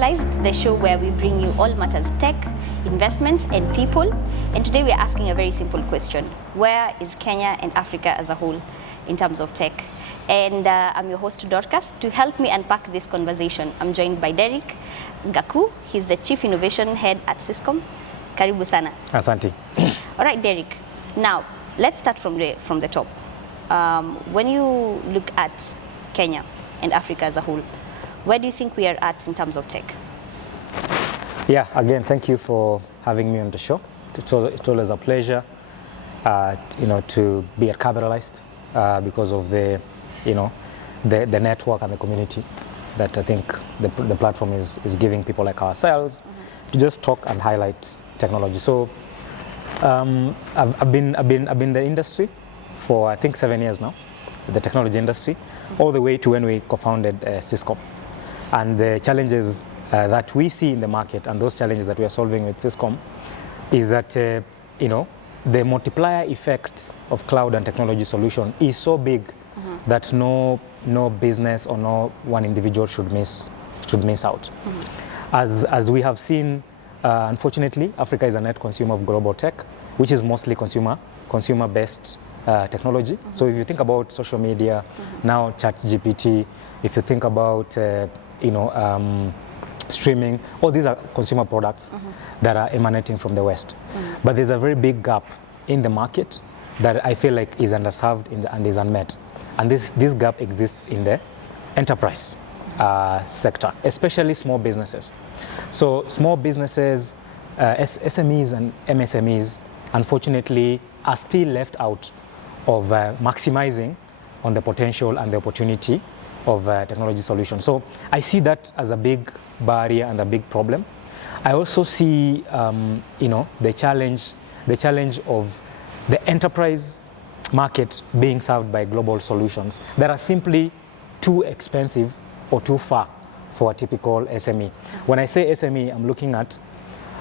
Digitalized, the show where we bring you all matters tech, investments, and people. And today we are asking a very simple question. Where is Kenya and Africa as a whole in terms of tech? And I'm your host, Dorcas. To help me unpack this conversation, I'm joined by Derrick Gakuu. He's the Chief Innovation Head at Siscom. Karibu sana. Asante. All right, Derrick. Now, let's start from the top. When you look at Kenya and Africa as a whole, where do you think we are at in terms of tech? Yeah, again, thank you for having me on the show. It's always a pleasure, to be capitalized because of the network and the community that I think the platform is giving people like ourselves to just talk and highlight technology. So I've been in the industry for I think 7 years now, the technology industry, all the way to when we co-founded Siscom. And the challenges that we see in the market and those challenges that we are solving with Siscom is that the multiplier effect of cloud and technology solution is so big that no business or no one individual should miss out. As we have seen, unfortunately, Africa is a net consumer of global tech, which is mostly consumer-based technology. So if you think about social media, now ChatGPT, if you think about streaming, all these are consumer products that are emanating from the West. But there's a very big gap in the market that I feel like is underserved and is unmet. And this gap exists in the enterprise sector, especially small businesses. So small businesses, SMEs and MSMEs, unfortunately, are still left out of maximizing on the potential and the opportunity of technology solutions. So I see that as a big barrier and a big problem. I also see, the challenge of the enterprise market being served by global solutions that are simply too expensive or too far for a typical SME. When I say SME, I'm looking at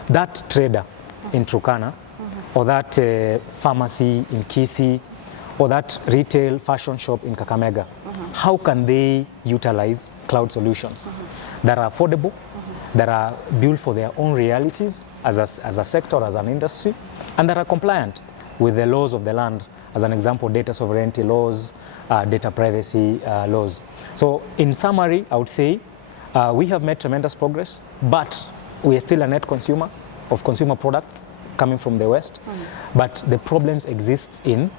that trader in Turkana, or that pharmacy in Kisii, or that retail fashion shop in Kakamega. How can they utilize cloud solutions that are affordable, that are built for their own realities as a sector, as an industry, and that are compliant with the laws of the land, as an example, data sovereignty laws, data privacy laws. So in summary, I would say we have made tremendous progress, but we are still a net consumer of consumer products coming from the West. But the problems exist in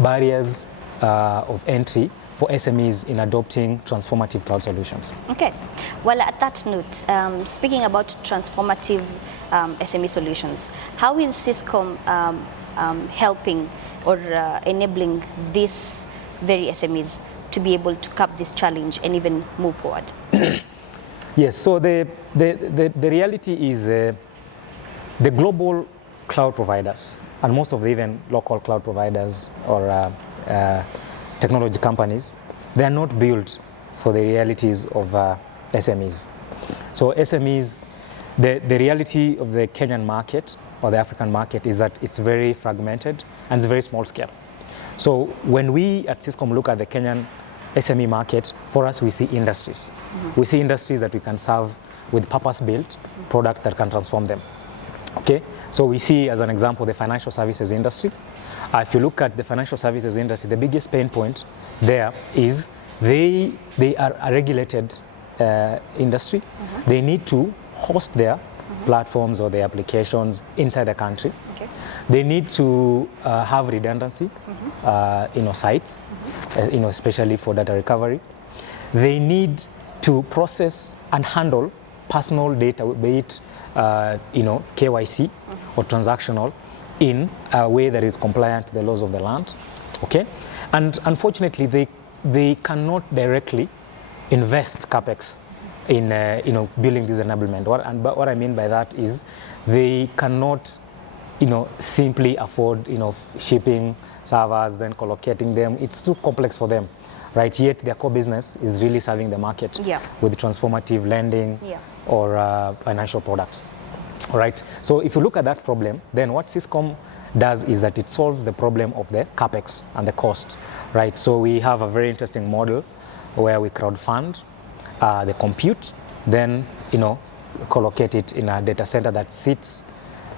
barriers of entry for SMEs in adopting transformative cloud solutions. Okay. Well, at that note, speaking about transformative SME solutions, how is Siscom helping or enabling these very SMEs to be able to cap this challenge and even move forward? Yes, so the reality is the global cloud providers and most of the even local cloud providers or technology companies, they are not built for the realities of SMEs. So SMEs, the reality of the Kenyan market or the African market is that it's very fragmented and it's very small scale. So when we at Siscom look at the Kenyan SME market, for us we see industries. We see industries that we can serve with purpose-built products that can transform them. Okay, so we see as an example the financial services industry. If you look at the financial services industry, the biggest pain point there is they are a regulated industry. They need to host their platforms or their applications inside the country. Okay. They need to have redundancy, sites, especially for data recovery. They need to process and handle personal data, be it KYC or transactional, in a way that is compliant to the laws of the land. Okay, and unfortunately, they cannot directly invest capex in building this enablement. What I mean by that is they cannot simply afford shipping servers, then collocating them. It's too complex for them, right? Yet their core business is really serving the market with transformative lending or financial products. All right. So if you look at that problem, then what Siscom does is that it solves the problem of the capex and the cost, right? So we have a very interesting model where we crowdfund the compute, then co-locate it in a data center that sits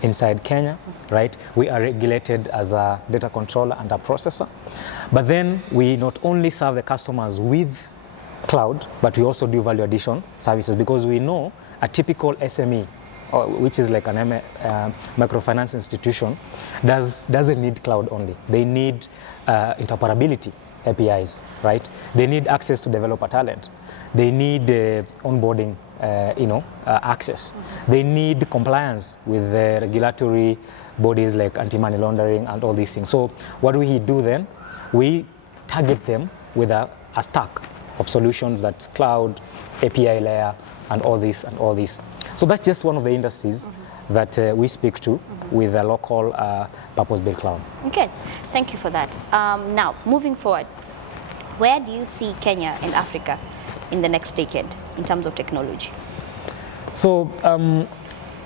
inside Kenya, right? We are regulated as a data controller and a processor. But then we not only serve the customers with cloud, but we also do value addition services, because we know a typical SME, which is like an microfinance institution, doesn't need cloud only. They need interoperability APIs, right? They need access to developer talent. They need onboarding access. They need compliance with the regulatory bodies like anti-money laundering and all these things. So what we do then, we target them with a stack of solutions that's cloud, API layer, and all this and all this. So that's just one of the industries that we speak to with a local purpose-built cloud. Okay, thank you for that. Now, moving forward, where do you see Kenya and Africa in the next decade in terms of technology? So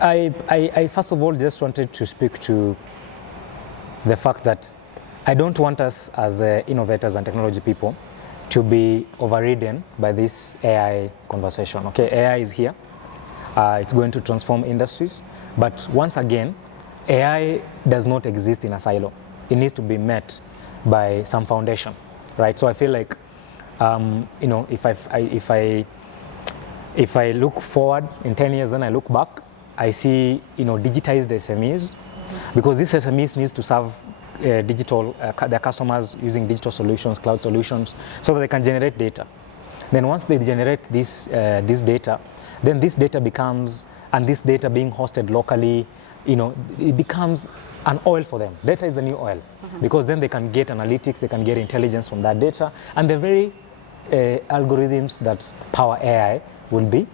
I first of all just wanted to speak to the fact that I don't want us as innovators and technology people to be overridden by this AI conversation. Okay, AI is here. It's going to transform industries. But once again, AI does not exist in a silo. It needs to be met by some foundation, right? So I feel like, if I look forward in 10 years, then I look back, I see, digitized SMEs, because these SMEs needs to serve their customers using digital solutions, cloud solutions, so that they can generate data. Then once they generate this data, then this data becomes, and this data being hosted locally, it becomes an oil for them. Data is the new oil, because then they can get analytics, they can get intelligence from that data, and the very algorithms that power AI will be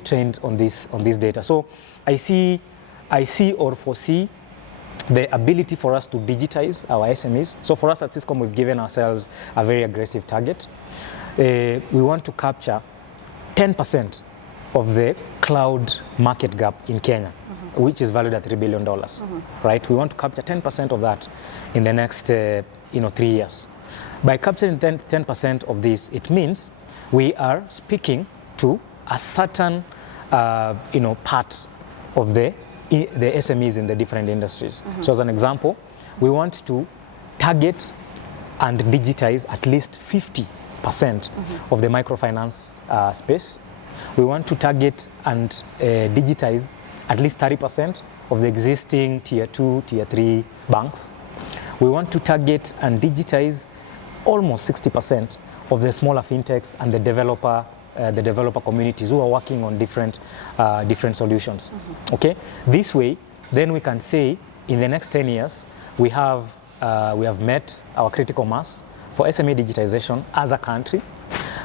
trained on this data. So I see or foresee the ability for us to digitize our SMEs. So for us at Siscom, we've given ourselves a very aggressive target. We want to capture 10% of the cloud market gap in Kenya, which is valued at $3 billion, right? We want to capture 10% of that in the next 3 years. By capturing 10% of this, it means we are speaking to a certain part of the SMEs in the different industries. So as an example, we want to target and digitize at least 50% of the microfinance space. We want to target and digitize at least 30% of the existing tier 2, tier 3 banks. We want to target and digitize almost 60% of the smaller fintechs and the developer communities who are working on different solutions. Okay, this way, then we can say in the next 10 years we have met our critical mass for SME digitization as a country.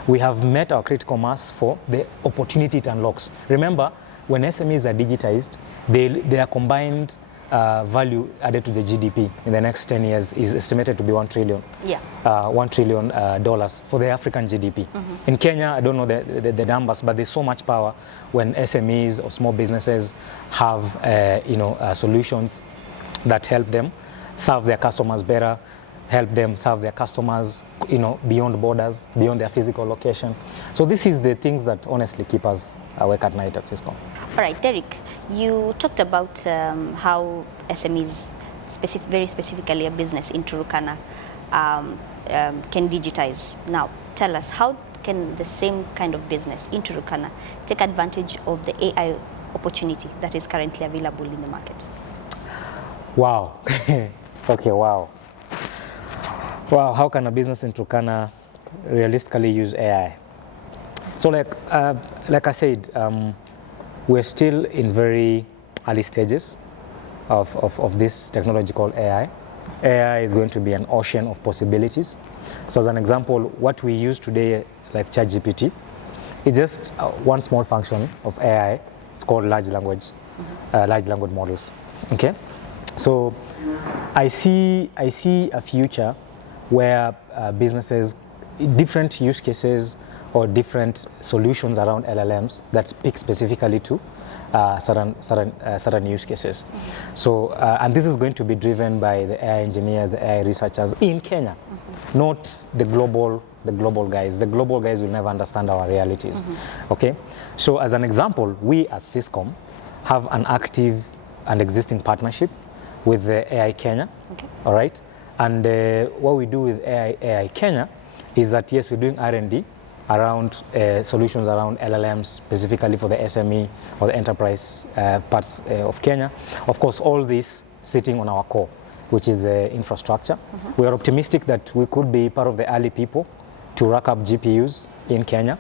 We have met our critical mass for the opportunity it unlocks. Remember, when SMEs are digitized, their combined value added to the GDP in the next 10 years is estimated to be $1 trillion. Yeah. $1 trillion for the African GDP. In Kenya, I don't know the numbers, but there's so much power when SMEs or small businesses have solutions that help them serve their customers better, help them serve their customers, beyond borders, beyond their physical location. So this is the things that honestly keep us awake at night at Siscom. All right, Derrick, you talked about how SMEs, very specifically a business in Turkana, can digitize. Now, tell us, how can the same kind of business in Turkana take advantage of the AI opportunity that is currently available in the market? Wow. Okay, wow. Wow, how can a business in Turkana realistically use AI? So like I said, we're still in very early stages of this technology called AI. AI is going to be an ocean of possibilities. So as an example, what we use today, like ChatGPT, is just one small function of AI. It's called large language models. Okay, so I see a future where businesses, different use cases or different solutions around LLMs that speak specifically to certain use cases. So, and this is going to be driven by the AI engineers, the AI researchers in Kenya, not the global guys. The global guys will never understand our realities. Okay. So, as an example, we as Siscom have an active and existing partnership with the AI Kenya. Okay. All right. And what we do with AI Kenya is that yes, we're doing R&D around solutions around LLMs, specifically for the SME or the enterprise parts of Kenya. Of course, all this sitting on our core, which is the infrastructure. We are optimistic that we could be part of the early people to rack up GPUs in Kenya.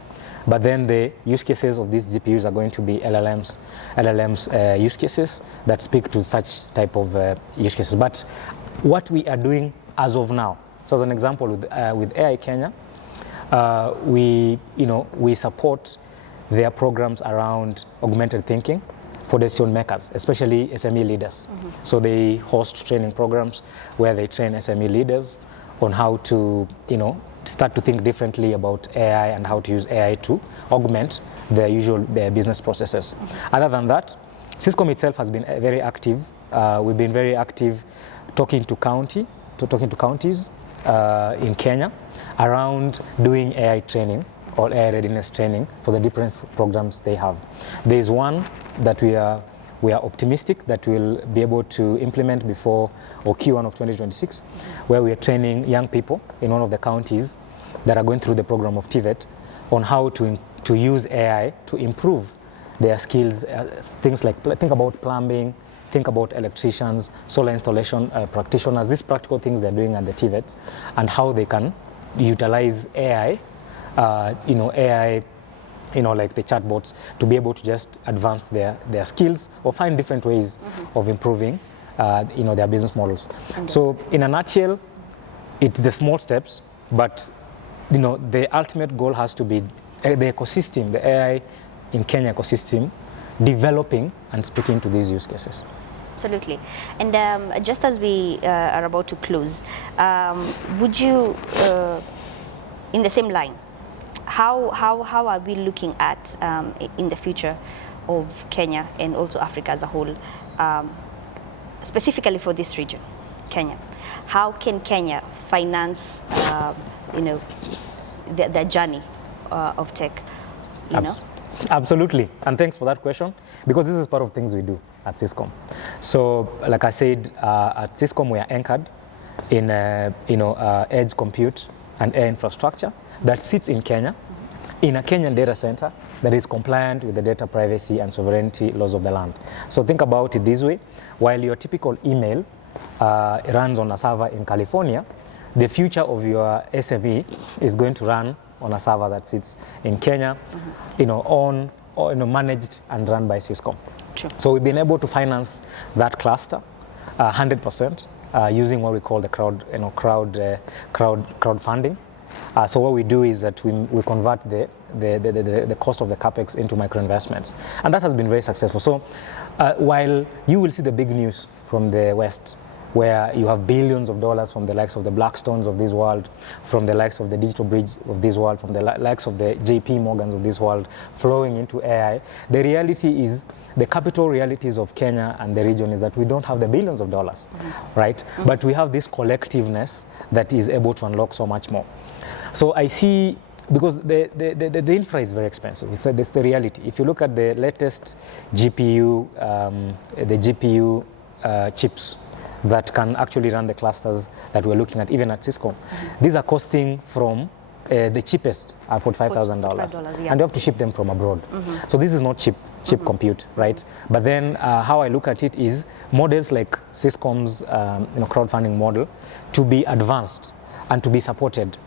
But then the use cases of these GPUs are going to be LLMs use cases that speak to such type of use cases. But what we are doing as of now, so as an example with AI Kenya, we support their programs around augmented thinking for decision makers, especially SME leaders. So they host training programs where they train SME leaders on how to, start to think differently about AI and how to use AI to augment their usual business processes. Other than that, Siscom itself has been very active. We've been very active talking to counties in Kenya around doing AI training or AI readiness training for the different programs they have. There is one that we are optimistic that we'll be able to implement before or Q1 of 2026, where we are training young people in one of the counties that are going through the program of TVET on how to use AI to improve their skills, things like think about plumbing, think about electricians, solar installation practitioners, these practical things they're doing at the TVETs, and how they can utilize AI, like the chatbots, to be able to just advance their skills or find different ways of improving, their business models. So, in a nutshell, it's the small steps, but the ultimate goal has to be the ecosystem, the AI in Kenya ecosystem, developing and speaking to these use cases. Absolutely. And just as we are about to close, would you, in the same line, how are we looking at in the future of Kenya and also Africa as a whole, specifically for this region, Kenya? How can Kenya finance, the journey of tech? Absolutely, and thanks for that question, because this is part of things we do at Siscom. So, like I said, at Siscom we are anchored in edge compute and AI infrastructure that sits in Kenya, in a Kenyan data center that is compliant with the data privacy and sovereignty laws of the land. So think about it this way: while your typical email runs on a server in California, the future of your SME is going to run on a server that sits in Kenya, managed and run by Siscom. True. So we've been able to finance that cluster 100% using what we call the crowdfunding. So what we do is that we convert the cost of the capex into micro investments, and that has been very successful. So while you will see the big news from the West, where you have billions of dollars from the likes of the Blackstones of this world, from the likes of the Digital Bridge of this world, from the likes of the JP Morgans of this world flowing into AI, the reality is, the capital realities of Kenya and the region is that we don't have the billions of dollars, right? But we have this collectiveness that is able to unlock so much more. So I see, because the infra is very expensive. It's the reality. If you look at the latest GPU, chips that can actually run the clusters that we're looking at, even at Siscom, these are costing from the cheapest at $45,000, and you have to ship them from abroad. So this is not cheap compute, right? But then how I look at it is models like Siscom's crowdfunding model to be advanced and to be supported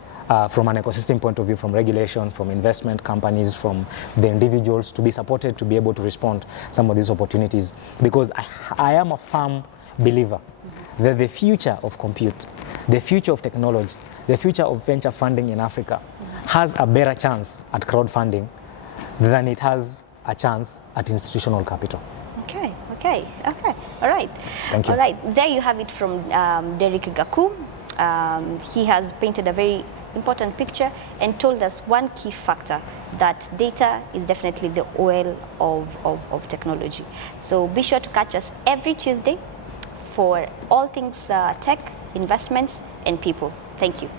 from an ecosystem point of view, from regulation, from investment companies, from the individuals, to be supported to be able to respond to some of these opportunities. Because I am a firm believer that the future of compute, the future of technology, the future of venture funding in Africa has a better chance at crowdfunding than it has a chance at institutional capital. Okay. All right. Thank you. All right. There you have it from Derrick Gakuu. He has painted a very important picture and told us one key factor, that data is definitely the oil of technology. So be sure to catch us every Tuesday for all things tech, investments, and people. Thank you.